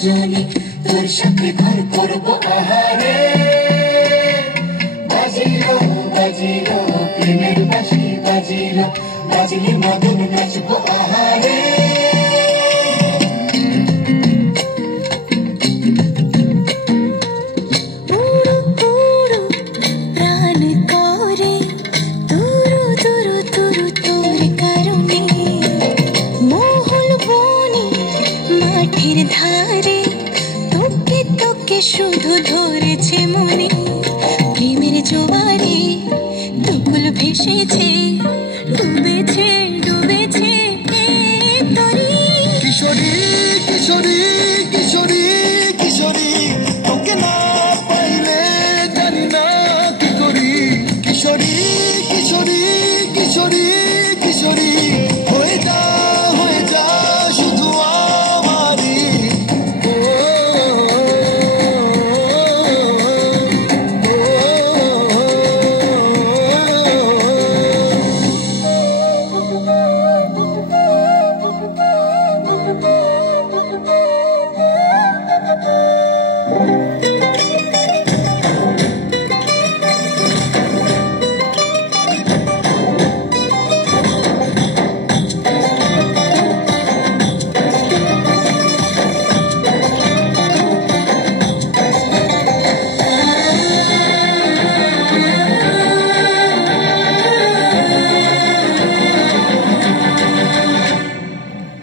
সজনী তোর সাথে ঘর করবো আহারে বাজিলো বাজিলো প্রেমের বাঁশি বাজিলো বাজলে মদন নাচবো আহারে ধারে তোকে তোকে শুধু ধরেছে মনে প্রেমের জোয়ারে দুকুল ভেসেছে ডুবেছে ডুবেছে তরি কিশোরী কিশোরী কিশোরী কিশোরী তোকে না পাইলে জানি না কি করি কিশোরী কিশোরী কিশোরী কিশোরী হয়ে যা শুধু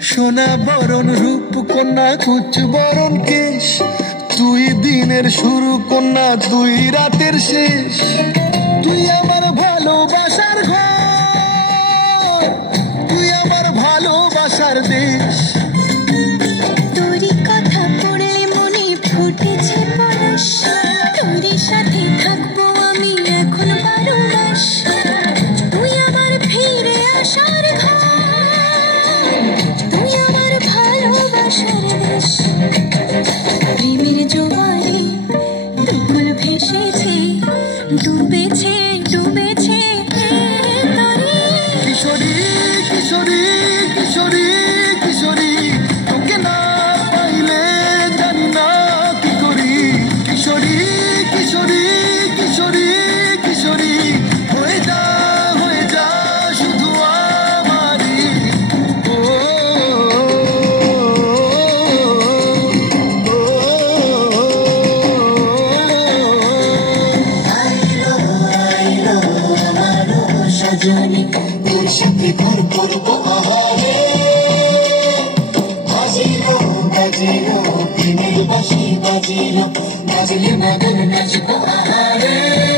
সোনা বরণ রূপ কন্যা কুচ বরণ কেশ তুই দিনের শুরু কন্যা তুই রাতের শেষ তুই আমার ভালোবাসার ঘর তুই আমার ভালোবাসার দেশ তোরই কথা পড়লে মনে ফুটেছে পরশ তোরই সাথে থাকবো আমি এখন 12 মাস তুই আমার ফিরে আসার ঘর তুই আমার ভালোবাসার দেশ প্রেমের জোয়ারে দুকুল ভেসেছে ডুবেছে ডুবেছে তরি কিশোরী কিশোরী কিশোরী কিশোরী তোকে না পাইলে জানি না কি করি কিশোরী কিশোরী কিশোরী কিশোরী হয়ে যা শুধু আমারই সজনী তোর সাথে ঘর করবো আহারে বাজিলো বাজিলো প্রেমের বাঁশি বাজিলো বাজলে মদন নাচবো আহারে